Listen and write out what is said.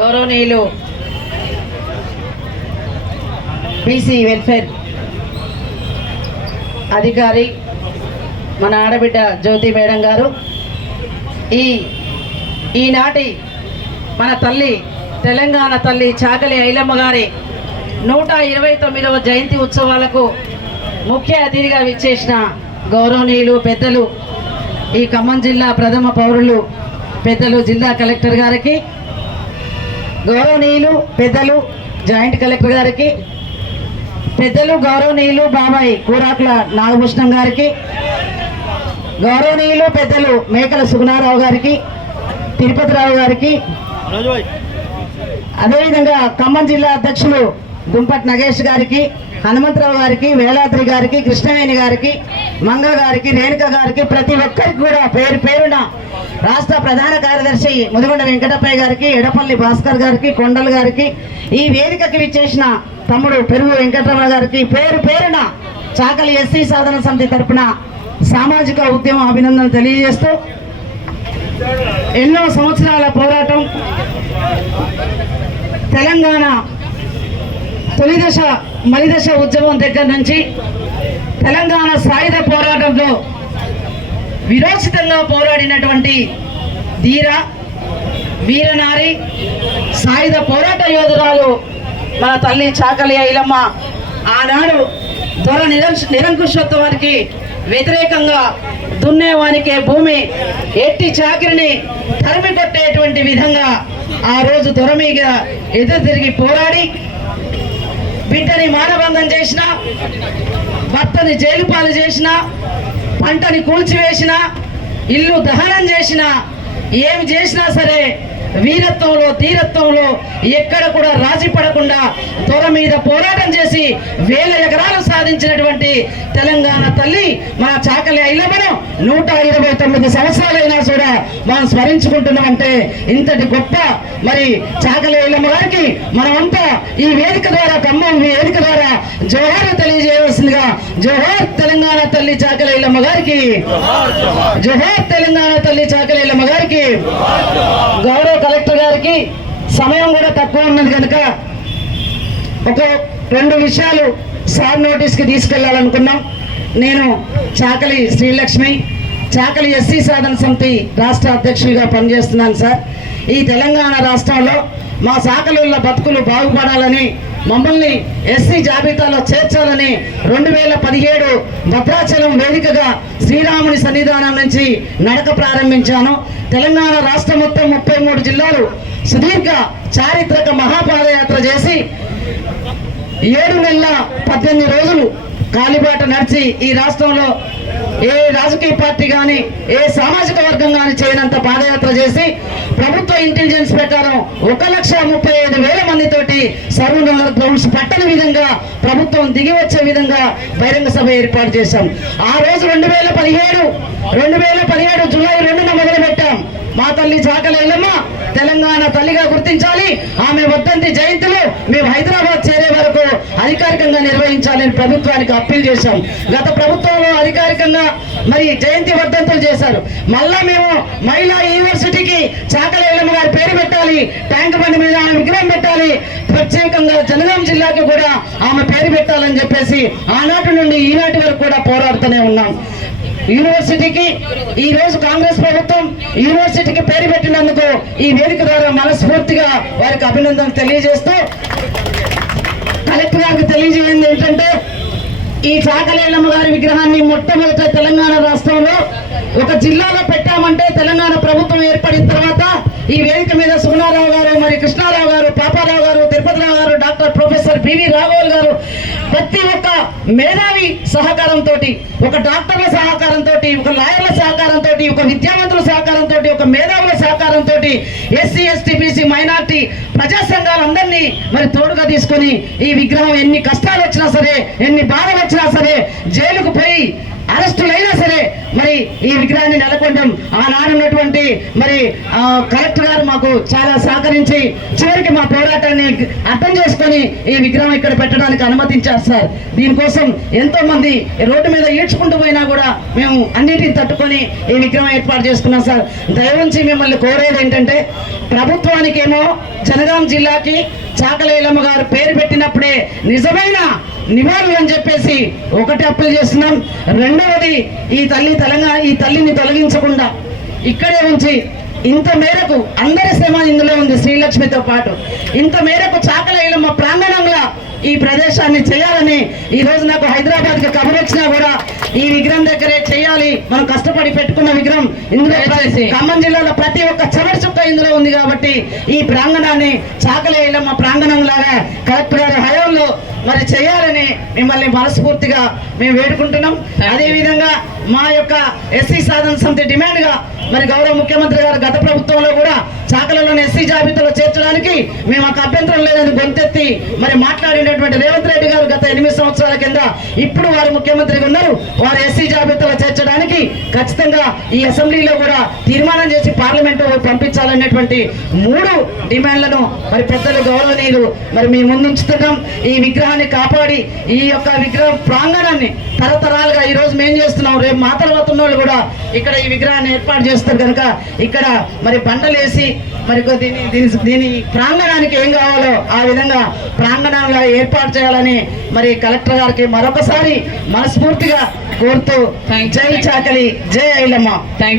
గౌరవనీయులు BC welfare అధికారి మన ఆడబిడ్డ జ్యోతి మేడం గారు. ఈ ఈనాటి మన తల్లి తెలంగాణ తల్లి చాకలి ఐలమ్మ గారి నూట ఇరవై తొమ్మిదవ జయంతి ఉత్సవాలకు ముఖ్య అతిథిగా విచ్చేసిన గౌరవనీయులు పెద్దలు ఈ ఖమ్మం జిల్లా ప్రథమ పౌరులు పెద్దలు జిల్లా కలెక్టర్ గారికి గౌరవనీయులు పెద్దలు జాయింట్ కలెక్టర్ గారికి పెద్దలు గౌరవనీయులు బాబాయ్ కూరాకుల నాగభూషణం గారికి గౌరవనీయులు పెద్దలు మేకల సుగుణారావు గారికి తిరుపతిరావు గారికి అదేవిధంగా ఖమ్మం జిల్లా అధ్యక్షులు దుంపటి నగేష్ గారికి హనుమంతరావు గారికి వేలాద్రి గారికి కృష్ణవేణి గారికి మంగ గారికి రేణుక గారికి ప్రతి ఒక్కరికి కూడా పేరు పేరున రాష్ట్ర ప్రధాన కార్యదర్శి ముదిగొండ వెంకటప్పయ్య గారికి ఎడపల్లి భాస్కర్ గారికి కొండలు గారికి ఈ వేదికకి విచ్చేసిన తమ్ముడు పెరుగు వెంకటరమణ గారికి పేరు పేరున చాకలి ఎస్సీ సాధన సమితి తరపున సామాజిక ఉద్యమ అభినందనలు తెలియజేస్తూ ఎన్నో సంవత్సరాల పోరాటం తెలంగాణ తొలిదశ మలిదశ ఉద్యమం దగ్గర నుంచి తెలంగాణ సాయుధ పోరాటంలో విరోచితంగా పోరాడినటువంటి ధీర వీరనారి సాయుధ పోరాట యోధురాలు మన తల్లి చాకలి ఐలమ్మ ఆనాడు దొర నిరంశ నిరంకుశత్వానికి వ్యతిరేకంగా దున్నేవానికే భూమి ఎట్టి చాకిరిని తరిమి కొట్టేటువంటి విధంగా ఆ రోజు దొర మీద ఎదురు తిరిగి పోరాడి బిడ్డని మానభంగం చేసిన భర్తని జైలు పాలు చేసిన పంటని కూల్చివేసిన ఇల్లు దహనం చేసిన ఏమి చేసినా సరే వీరత్వంలో ధీరత్వంలో ఎక్కడ కూడా రాజీ పడకుండా త్వర మీద పోరాటం చేసి వేల ఎకరాలు సాధించినటువంటి తెలంగాణ తల్లి మన చాకలి ఐలమ్మను నూట ఇరవై తొమ్మిది సంవత్సరాలైనా కూడా మనం స్మరించుకుంటున్నామంటే ఇంతటి గొప్ప మరి చాకలి ఐలమ్మ గారికి మనమంతా ఈ వేదిక ద్వారా ఖమ్మం వేదిక ద్వారా జోహార్ తెలియజేయవలసిందిగా జోహార్ తెలంగాణ తల్లి చాకలి ఐలమ్మ గారికి జోహార్ తెలంగాణ తల్లి చాకలి ఐలమ్మ గారికి గౌరవ కలెక్టర్ గారికి సమయం కూడా తక్కువ ఉన్నది కనుక ఒక రెండు విషయాలు సార్ నోటీస్కి తీసుకెళ్ళాలనుకున్నాం. నేను చాకలి శ్రీలక్ష్మి చాకలి ఎస్సీ సాధన సమితి రాష్ట్ర అధ్యక్షులుగా పనిచేస్తున్నాను సార్. ఈ తెలంగాణ రాష్ట్రంలో మా శాఖలున్న బతుకులు బాగుపడాలని మమ్మల్ని ఎస్సీ జాబితాలో చేర్చాలని రెండు వేల పదిహేడు భద్రాచలం వేదికగా శ్రీరాముని సన్నిధానం నుంచి నడక ప్రారంభించాను. తెలంగాణ రాష్ట్రం మొత్తం ముప్పై మూడు జిల్లాలు సుదీర్ఘ చారిత్రక మహాపాదయాత్ర చేసి ఏడు నెలల పద్దెనిమిది రోజులు కాలిబాట నడిచి ఈ రాష్ట్రంలో ఏ రాజకీయ పార్టీ కానీ ఏ సామాజిక వర్గం కానీ చేయనంత పాదయాత్ర చేసి ప్రభుత్వ ఇంటెలిజెన్స్ ప్రకారం ఒక లక్ష ముప్పై ఐదు వేల మందితోటి సర్వనగర్ గ్రౌండ్స్ పట్టని విధంగా ప్రభుత్వం దిగి వచ్చే విధంగా బహిరంగ సభ ఏర్పాటు చేశాం. ఆ రోజు రెండు వేల పదిహేడు రెండు వేల పదిహేడు జూలై రెండున మొదలు పెట్టాం మా తల్లి చాకలేలమ్మ తెలంగాణ తల్లిగా గుర్తించాలి. ఆమె వర్ధంతి జయంతిలో మేము హైదరాబాద్ చేరే వరకు అధికారికంగా నిర్వహించాలని ప్రభుత్వానికి అప్పీల్ చేశాం. గత ప్రభుత్వం విధంగా మరి జయంతి వర్ధంతులు చేశారు. మళ్ళా మేము మహిళా యూనివర్సిటీకి చాకలేళ్ళమ్మ గారి పేరు పెట్టాలి ట్యాంక్ బండి మీద ఆమె విగ్రహం పెట్టాలి ప్రత్యేకంగా జనగాం జిల్లాకి కూడా ఆమె పేరు పెట్టాలని చెప్పేసి ఆనాటి నుండి ఈనాటి వరకు కూడా పోరాడుతూనే ఉన్నాం. యూనివర్సిటీకి ఈ రోజు కాంగ్రెస్ ప్రభుత్వం యూనివర్సిటీకి పేరు పెట్టినందుకు ఈ వేదిక ద్వారా మనస్ఫూర్తిగా వారికి అభినందనలు తెలియజేస్తూ కలెక్టర్ గారికి తెలియజేయండి ఏంటంటే ఈ చాకలేలమ్మ గారి విగ్రహాన్ని మొట్టమొదట తెలంగాణ రాష్ట్రంలో ఒక జిల్లాలో పెట్టామంటే తెలంగాణ ప్రభుత్వం ఏర్పడిన తర్వాత ఈ వేదిక మీద సుగుణారావు గారు మరి కృష్ణారావు గారు పాపారావు గారు తిరుపతిరావు గారు డాక్టర్ ప్రొఫెసర్ పివి రాఘవల్ గారు ప్రతి ఒక్క మేధావి సహకారంతో ఒక డాక్టర్ల సహకారంతో ఒక లాయర్ల సహకారంతో ఒక విద్యావంతుల సహకారంతో ఒక మేధావుల సహకారంతో ఎస్సీ ఎస్టీ బీసీ మైనార్టీ ప్రజా సంఘాలందరినీ మరి తోడుగా తీసుకొని ఈ విగ్రహం ఎన్ని కష్టాలు వచ్చినా సరే ఎన్ని బాధలు వచ్చినా సరే జైలుకు పోయి ఈ విగ్రహాన్ని నెలకొంటాం ఆనాడు ఉన్నటువంటి మరి కలెక్టర్ గారు మాకు చాలా సహకరించి చివరికి మా పోరాటాన్ని అర్థం చేసుకొని ఈ విగ్రహం ఇక్కడ పెట్టడానికి అనుమతించారు సార్. దీనికోసం ఎంతో మంది రోడ్డు మీద ఈడ్చుకుంటూ పోయినా కూడా మేము అన్నిటిని తట్టుకొని ఈ విగ్రహం ఏర్పాటు చేసుకున్నాం సార్. దయవుంచి మిమ్మల్ని కోరేది ఏంటంటే ప్రభుత్వానికేమో జనగాం జిల్లాకి చాకలేలమ్మ గారు పేరు పెట్టినప్పుడే నిజమైన నివాళులు అని చెప్పేసి ఒకటి అప్పీల్ చేస్తున్నాం. రెండవది ఈ తల్లి తెలంగాణ ఈ తల్లిని తొలగించకుండా ఇక్కడే ఉంచి ఇంత మేరకు అందరి శ్రమ ఇందులో ఉంది శ్రీలక్ష్మితో పాటు. ఇంత మేరకు చాకలేలమ్మ ప్రాంగణంలో ఈ ప్రదేశాన్ని చేయాలని ఈ రోజు నాకు హైదరాబాద్కి కబురు వచ్చినా కూడా ఈ విగ్రహం దగ్గరే చేయాలి. మనం కష్టపడి పెట్టుకున్న విగ్రహం. ఇందులో. ఖమ్మం జిల్లాలో ప్రతి ఒక్క చెమట చుక్క ఇందులో ఉంది కాబట్టి ఈ ప్రాంగణాన్ని చాకలేయలమ్మ ప్రాంగణం లాగా కలెక్టర్ గారి హయాంలో మరి చేయాలని మిమ్మల్ని మనస్ఫూర్తిగా మేము వేడుకుంటున్నాం. అదే విధంగా మా యొక్క ఎస్సీ సాధన సమితి డిమాండ్గా మరి గౌరవ ముఖ్యమంత్రి గారు గత ప్రభుత్వంలో కూడా శాఖలలోని ఎస్సీ జాబితాలో చేర్చడానికి మేము ఒక అభ్యంతరం లేదని గొంతెత్తి మరి మాట్లాడినటువంటి రేవంత్ రెడ్డి గారు గత ఎనిమిది సంవత్సరాల కింద ఇప్పుడు వారు ముఖ్యమంత్రిగా ఉన్నారు. వారు ఎస్సీ జాబితాలో చేర్చడానికి ఖచ్చితంగా ఈ అసెంబ్లీలో కూడా తీర్మానం చేసి పార్లమెంటు పంపించాలనేటువంటి మూడు డిమాండ్లను మరి పెద్దలు గౌరవనీయులు మరి మీ ముందుంచుతున్నాం. ఈ విగ్రహాన్ని కాపాడి ఈ యొక్క విగ్రహం ప్రాంగణాన్ని తరతరాలుగా ఈ రోజు మేము చేస్తున్నాం. రేపు మా తర్వాత వాళ్ళు కూడా ఇక్కడ ఈ విగ్రహాన్ని ఏర్పాటు చేస్తారు కనుక ఇక్కడ మరి బండలేసి మరి దీని దీని ప్రాంగణానికి ఏం కావాలో ఆ విధంగా ప్రాంగణంలో ఏర్పాటు చేయాలని మరి కలెక్టర్ గారికి మరొకసారి మనస్ఫూర్తిగా కోరుతూ. జై చాకలి జై ఐలమ్మ థ్యాంక్